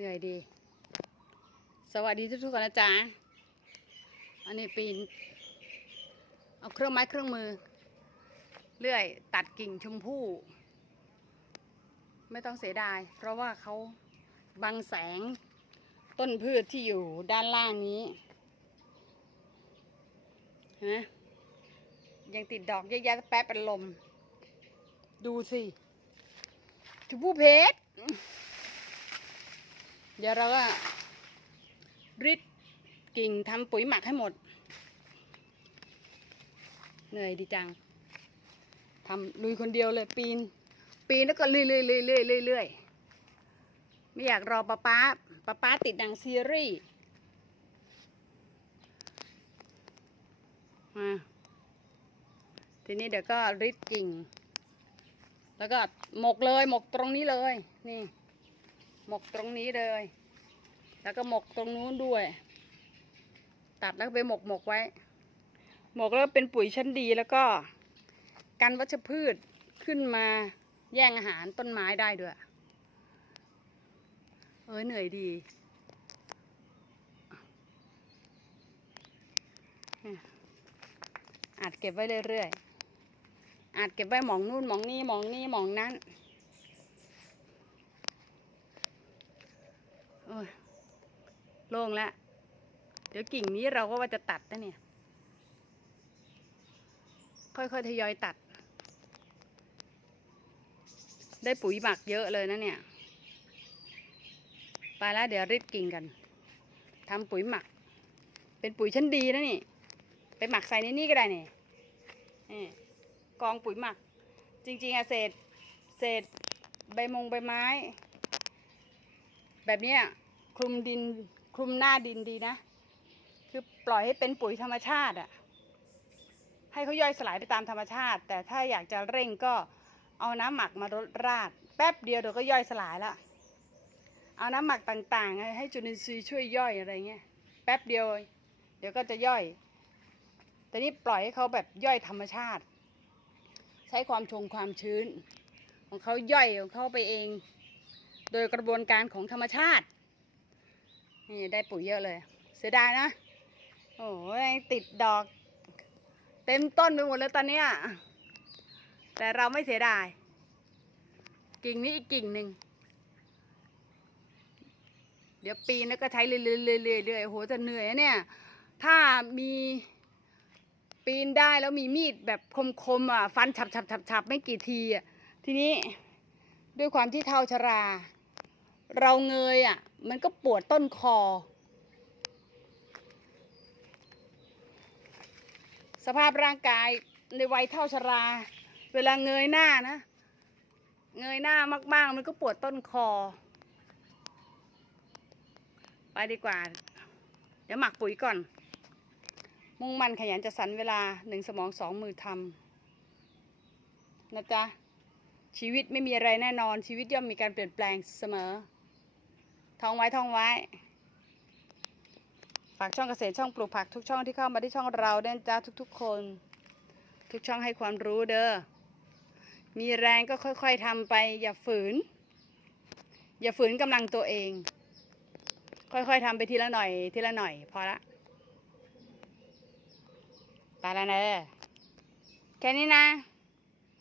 เหนื่อยดี สวัสดีทุกๆคนนะจ๊ะ อันนี้ปีน เอาเครื่องไม้เครื่องมือ เลื่อยตัดกิ่งชมพู่ ไม่ต้องเสียดาย เพราะว่าเขาบังแสงต้นพืชที่อยู่ด้านล่างนี้เห็นไหมยังติดดอกเยอะแยะแป๊บเป็นลม ดูสิชมพู่เพชร เดี๋ยวเราก็ริดกิ่งทำปุ๋ยหมักให้หมด เหนื่อยดีจังทำลุยคนเดียวเลยปีน ปีนแล้วก็เรื่อยเรื่อยเรื่อยเรื่อยเรื่อยไม่อยากรอป้าป้าป้าป้าติดหนังซีรีส์มาทีนี้เดี๋ยวก็ริดกิ่ง แล้วก็หมกเลยหมกตรงนี้เลยนี่ หมกตรงนี้เลย แล้วก็หมกตรงนู้นด้วย ตัดแล้วไปหมกหมกไว้ หมกแล้วเป็นปุ๋ยชั้นดีแล้วก็กันวัชพืชขึ้นมาแย่งอาหารต้นไม้ได้ด้วย เออเหนื่อยดี อาจเก็บไว้เรื่อยๆอาจเก็บไว้หมองนู่นหมองนี่หมองนี่หมองนั้น โอ้ยโล่งแล้วเดี๋ยวกิ่งนี้เราก็ว่าจะตัดนะเนี่ย ค่อยๆทยอยตัด ได้ปุ๋ยหมักเยอะเลยนะเนี่ย ไปแล้วเดี๋ยวริดกิ่งกันทำปุ๋ยหมัก เป็นปุ๋ยชั้นดีนะนี่ไปหมักใส่ในนี่ก็ได้นี่นี่กองปุ๋ยหมัก จริง ๆอะเศษเศษใบมงใบไม้ แบบเนี้ยคลุมดิน คลุมหน้าดินดีนะ คือปล่อยให้เป็นปุ๋ยธรรมชาติอะให้เขาย่อยสลายไปตามธรรมชาติ แต่ถ้าอยากจะเร่งก็เอาน้ำหมักมารดราด แป๊บเดียวเดี๋ยวก็ย่อยสลายละเอาน้ำหมักต่างๆ ให้จุลินทรีย์ช่วยย่อยอะไรเงี้ยแป๊บเดียว เดี๋ยวก็จะย่อย แต่นี่ปล่อยให้เขาแบบย่อยธรรมชาติ ใช้ความชงความชื้น ของเขาย่อยของเขาไปเอง โดยกระบวนการของธรรมชาติ นี่ได้ปุ๋ยเยอะเลย เสียดายนะ โอ้ยติดดอก เต็มต้นไปหมดเลยตอนเนี้ยแต่เราไม่เสียดาย กิ่งนี้อีกกิ่งหนึ่ง เดี๋ยวปีนแล้วก็ใช้เรื่อยๆเรื่อยๆโอ้โหจะเหนื่อยเนี่ย ถ้ามีปีนได้แล้วมีมีดแบบคมๆอะฟันฉับฉับฉับฉับไม่กี่ทีอะทีนี้ด้วยความที่เท่าชรา เราเงยอะ มันก็ปวดต้นคอ สภาพร่างกายในวัยเท่าชรา เวลาเงยหน้านะ เงยหน้ามาก ๆ มันก็ปวดต้นคอ ไปดีกว่า เดี๋ยวหมักปุ๋ยก่อน มุ่งมั่นขยันจะสรรเวลาหนึ่งสมองสองมือทำนะจ๊ะชีวิตไม่มีอะไรแน่นอนชีวิตย่อมมีการเปลี่ยนแปลงเสมอ ท่องไว้ท่องไว้ ฝากช่องเกษตรช่องปลูกผักทุกช่องที่เข้ามาที่ช่องเราเด่นจ้าทุก ๆ คน ทุกช่องให้ความรู้เด้อ มีแรงก็ค่อย ๆทำไป อย่าฝืน อย่าฝืนกำลังตัวเอง ค่อยๆทำไปทีละหน่อยทีละหน่อยพอละไปแล้วเนอะแค่นี้นะ